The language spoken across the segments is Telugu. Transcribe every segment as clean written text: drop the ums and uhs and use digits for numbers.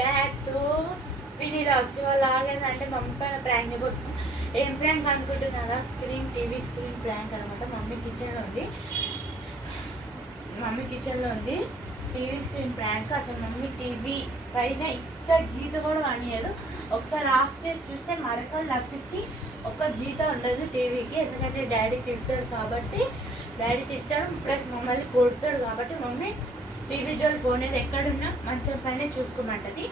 Back to వినీ racks. ఇవాళ రాలేదంటే మమ్మీ పైన ప్రాంక్ అయిపోతుంది. ఏం ప్రాంక్ అనుకుంటున్నారా? టీవీ స్క్రీన్ ప్రాంక్ అనమాట. మమ్మీ కిచెన్లో ఉంది టీవీ స్క్రీన్ ప్రాంక్. అసలు మమ్మీ టీవీ పైన ఇక్కడ గీత కూడా కానియదు. ఒకసారి ఆఫ్ చేసి చూస్తే మరకలు తప్పించి ఒక గీత ఉండదు టీవీకి. ఎందుకంటే డాడీ తిడతాడు కాబట్టి, డాడీ తిట్టాడు ప్లస్ మమ్మల్ని కొడతాడు కాబట్టి మమ్మీ టీవీ జోలు పోనేది ఎక్కడున్నా మంచం పైన చూసుకోమంటది.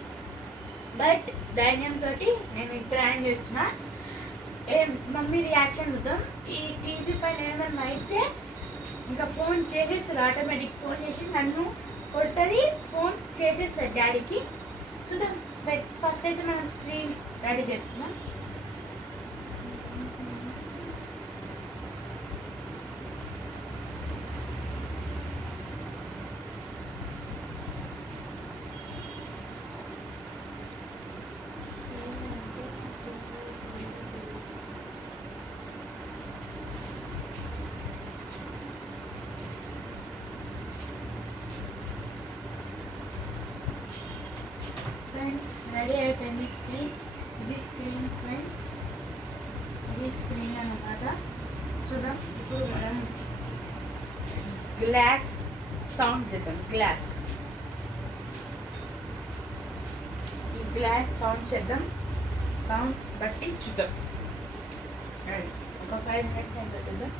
బట్ ధైర్యంతో నేను ప్రాంక్ చేసిన. మమ్మీ రియాక్షన్ చూద్దాం. ఈ టీవీ పైన ఏమన్నా అయితే ఇంకా ఫోన్ చేసేస్తుంది, ఆటోమేటిక్ ఫోన్ చేసి నన్ను కొడుతుంది, ఫోన్ చేసేస్తుంది డాడీకి. చూద్దాం. బట్ ఫస్ట్ అయితే మనం స్క్రీన్ రెడీ చేస్తున్నాం. ఫ్రెండ్స్ రెడీ అయిపోయింది స్క్రీన్. ఇది స్క్రీన్ ఫ్రెండ్స్, ఇది స్క్రీన్ అన్నమాట. చూద్దాం. ఇప్పుడు మనం గ్లాస్ సౌండ్ చేద్దాం. ఈ గ్లాస్ సౌండ్ చేద్దాం. సౌండ్ బట్టి చూద్దాం. ఒక 5 minutes అయితే చూద్దాం.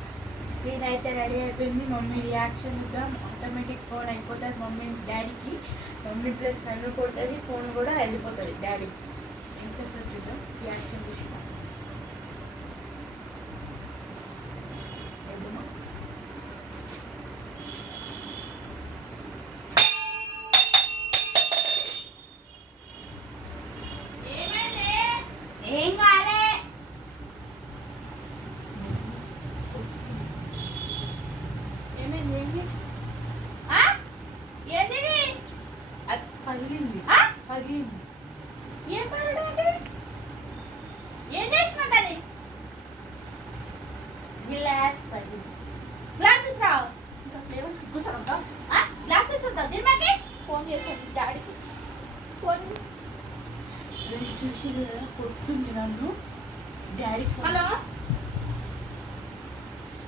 స్క్రీన్ అయితే రెడీ అయిపోయింది. మమ్మీ రియాక్షన్ చూద్దాం. ఆటోమేటిక్ ఫోన్ అయిపోతుంది మమ్మీ డాడీకి. మమ్మీ ప్లస్ నన్ను కొడుతుంది, ఫోన్ కూడా వెళ్ళిపోతుంది డాడీకి. ఏం చేస్తుంది చూద్దాం. రియాక్షన్ చూసినా ఏం కాలే. ఏమైంది? ఏం చేసి ఏంటిది? అది పగిలింది. పగిలింది. ఏం పగలడంటే ఏం చేసినా దాన్ని? గ్లాస్ పగిలింది. గ్లాసెస్ రావు ఇంకా ఫ్లేవర్ సిగ్గుసంతా. గ్లాసెస్ వద్దా దీనికి? ఫోన్ చేశాను డాడీకి. ఫోన్ ఫ్రెండ్స్ చూసి కొడుతుంది నన్ను డాడీ. హలో,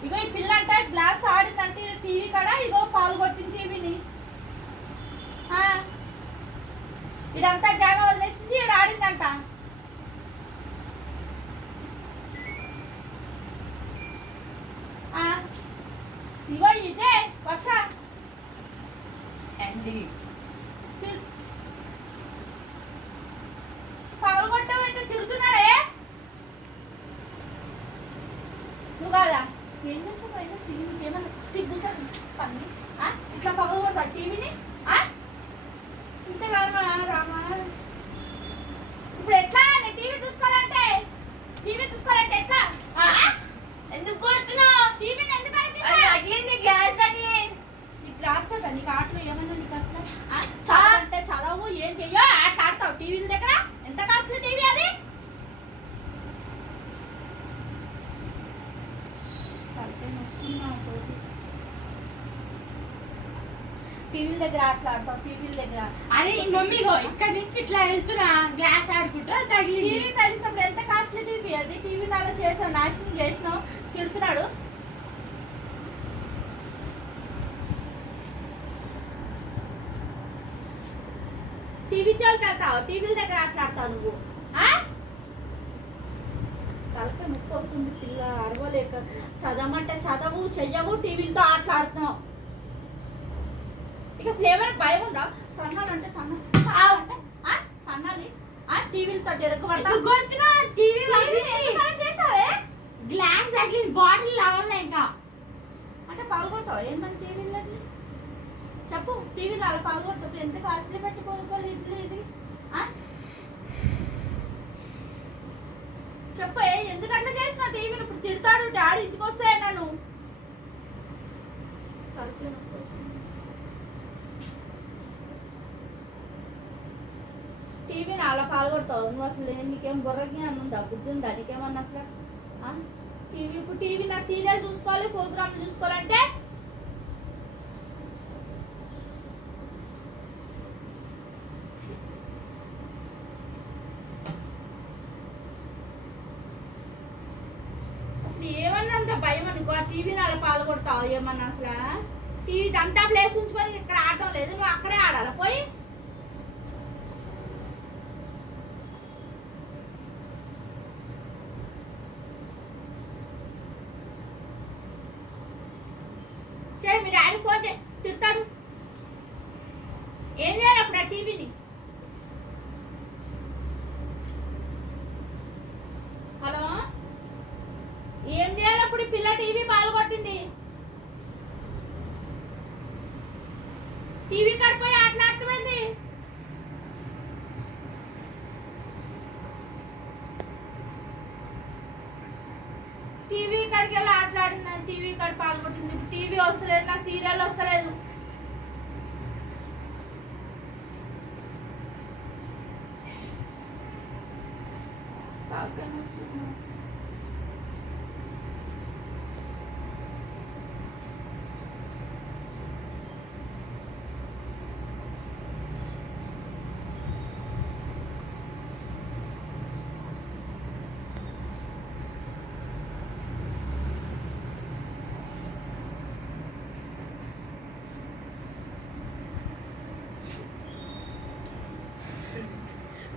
ఇగో ఈ పిల్ల అంటే గ్లాస్ ఆడిందంటే టీవీ కాడ ఇగో పాలు కొట్టింది టీవీని. ఇదంతా జాగా వదిలేసింది, ఈడ ఆడిందంట. ఇగో ఇదే వర్ష అండి. పగలు కొట్టావంటే తిడుతున్నాడే. నువ్వు కాదా? ఏం చేస్తావు? అయినా ఏమన్నా సిగ్గు పని ఇట్లా పగలు కొడతా టీవీని. ఇంతగా రామా. ఇప్పుడు ఎట్లా టీవీ చూసుకోవాలంటే ఎట్లా? ఎందుకు కొడుతున్నావు? టీవీని ఎందుకు అట్లింది? గ్లాస్ అట్లే. ఈ గ్లాస్ తోట నీకు ఆటలు ఏమన్నా నీకు అసలు చదవంటే చదవు, ఏం చెయ్యో ఆటలు ఆడతావు టీవీల దగ్గర. ఎంత కాస్ట్లీ టీవీ అది? టీవీల దగ్గర ఆటలాడతావు టీవీల దగ్గర. అరే మమ్మీగో ఇక్కడ నుంచి ఇట్లా వెళ్తున్నా గ్లాస్ ఆడుకుంటా తగిలి. టీవీ కలిసినప్పుడు ఎంత కాస్ట్లీ టీవీ అది? టీవీ నాలో చేసావు, నాశనం చేసినావు, తిడుతున్నాడు. టీవీ చోటుకి వెళ్తావు, టీవీల దగ్గర ఆటలాడతావు నువ్వు. తలకే ముక్కు వస్తుంది పిల్ల అరవలేక. చదవమంటే చదవు, చెయ్యవు, టీవీలతో ఆటలాడుతున్నావు. ఇక అసలు ఏమైనా భయం ఉందా? తన్నాలంటే తన్నాలి. టీవీలతో చేసావే గ్లాస్ అట్లీ బాటిల్ అవ్వాలి ఇంకా అంటే పాల్గొడతావు. ఏమన్నా టీవీలో చెప్పు. టీవీలో అలా పాల్గొడతావు. ఎంత కాస్ట్లీ పెట్టి కొనుక్కోవాలి ఇది? చెప్పు. ఎందుకంటే చేసిన టీవీని ఇప్పుడు తిడతాడు డాడీ. ఇంటికి వస్తే నన్ను టీవీని అలా పాల్గొడతావు నువ్వు. అసలు నీకేం బుర్రకి అని ఉందా? బుద్ధి ఉందా నీకేమన్నా అసలు? టీవీ ఇప్పుడు టీవీ నా సీరియల్ చూసుకోవాలి, ప్రోగ్రామ్ చూసుకోవాలంటే టీవీని అలా పాల్గొడతావు ఏమన్నా అసలు టీవీ అంతా ప్లేస్ ఉంచుకొని ఇక్కడ ఆడటం లేదు నువ్వు అక్కడే ఆడాలి పోయి మీ డాడీ ఫోన్ తిడతాడు ఏం చేయాలి అప్పుడు ఆ టీవీని హలో ఏం చేయాలి అప్పుడు ఈ పిల్ల టీవీ పాల్గొట్టింది టీవీ కడిపోయి ఆటలాడుతుంది టీవీ కాడికి వెళ్ళి ఆటలాడిందని టీవీ కాడ పాల్గొట్టింది టీవీ వస్తలేదు నా సీరియల్ వస్తలేదు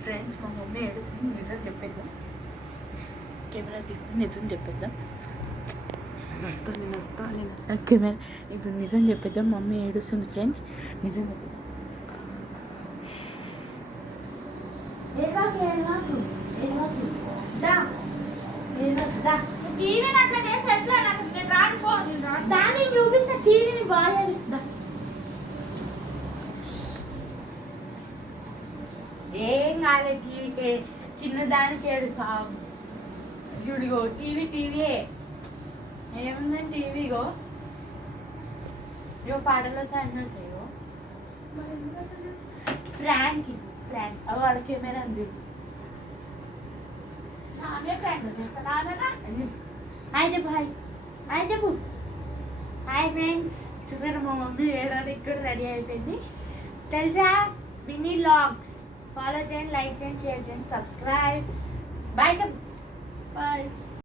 ఫ్రెండ్స్ మా మమ్మీ ఏడుస్తుంది నిజం చెప్పేద్దాం కెమెరా తీసుకుని నిజం చెప్పేద్దాం కెమెరా ఇప్పుడు నిజం చెప్పేద్దాం మమ్మీ ఏడుస్తుంది ఫ్రెండ్స్ నిజం చెప్పేద్దాం దాన్ని చూపిస్తే టీవీని బాగా ఏం కాలేదు టీవీకి చిన్నదానికి ఏడుసా చూడిగో టీవీయే ఏముందండి టీవీగో ఇగో పాటలో సాయంత్రం వస్తాయో ప్రాంక్ వాళ్ళ కెమెరా ఉంది హాయ్ చెప్పు హాయ్ చెప్పు హాయ్ ఫ్రెండ్స్ చూసారు మా మమ్మీ ఏడానికి కూడా రెడీ అయిపోయింది తెలుసా బిన్నీ లాగ్స్ ఫాలో చేయండి లైక్ చేయండి షేర్ చేయండి సబ్స్క్రైబ్ బాయ్ చెప్పు బాయ్